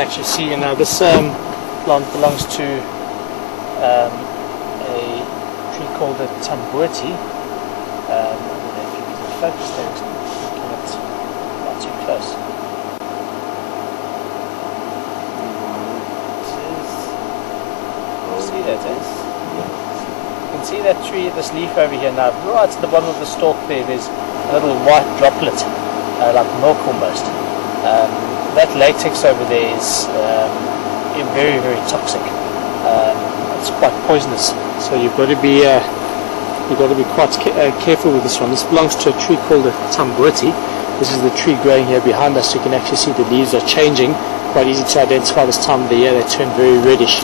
actually see, this plant belongs to a tree called a Tamboti. I don't know if you can focus there, it's not too close. See that, you can see that tree, this leaf over here now, right at the bottom of the stalk there's a little white droplet, like milk almost. That latex over there is very, very toxic. It's quite poisonous, so you've got to be quite careful with this one. This belongs to a tree called a Tamboti. This is the tree growing here behind us. You can actually see the leaves are changing. Quite easy to identify this time of the year. They turn very reddish.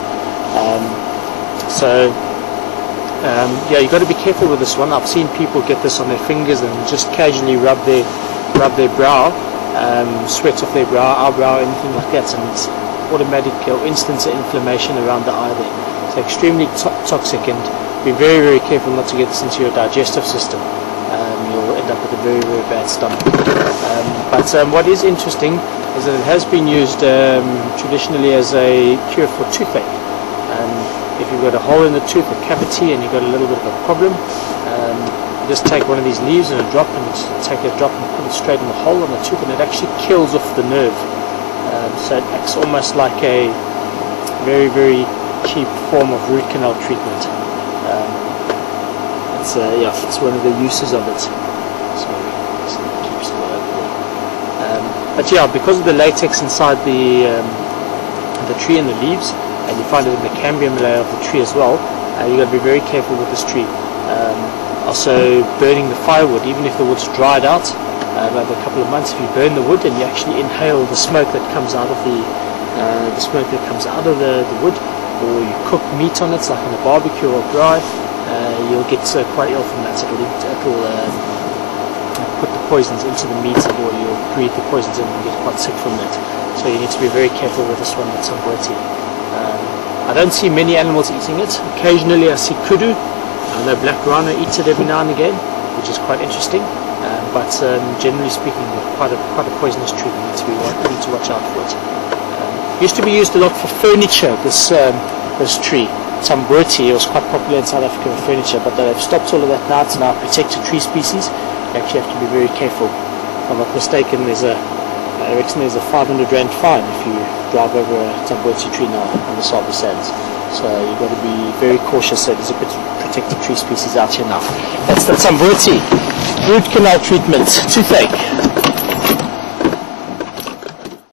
Yeah, you've got to be careful with this one. I've seen people get this on their fingers and just casually rub their brow, sweat off their brow, eyebrow, anything like that, and it's automatic or instant inflammation around the eye there. It's extremely toxic, and be very, very careful not to get this into your digestive system. You'll end up with a very, very bad stomach. But what is interesting is that it has been used traditionally as a cure for toothache. If you've got a hole in the tooth, a cavity, and you've got a little bit of a problem, you just take one of these leaves and a drop, and take a drop and put it straight in the hole in the tooth, and it actually kills off the nerve. So it acts almost like a very, very cheap form of root canal treatment. It's one of the uses of it. So it keeps it over there. But yeah, because of the latex inside the tree and the leaves, and you find it in the cambium layer of the tree as well, you've got to be very careful with this tree. Also, burning the firewood, even if the wood's dried out over a couple of months, if you burn the wood and you actually inhale the smoke that comes out of the wood, or you cook meat on it, like in a barbecue or braai, you'll get quite ill from that. It'll put the poisons into the meat, or you'll breathe the poisons in and get quite sick from that. So you need to be very careful with this one, the Tamboti. I don't see many animals eating it. Occasionally I see kudu. I know black rhino eats it every now and again, which is quite interesting. But generally speaking, quite a poisonous tree. We need to watch out for it. Used to be used a lot for furniture. This tree, Tamboti, was quite popular in South Africa for furniture, but they've stopped all of that now. It's now a protected tree species. You actually have to be very careful. If I'm not mistaken, I reckon there's a 500 Rand fine if you drive over a Tamboti tree now on the Sable Sands. So you've got to be very cautious. So there's a bit of protected tree species out here now. That's the Tamboti root canal treatment, toothache.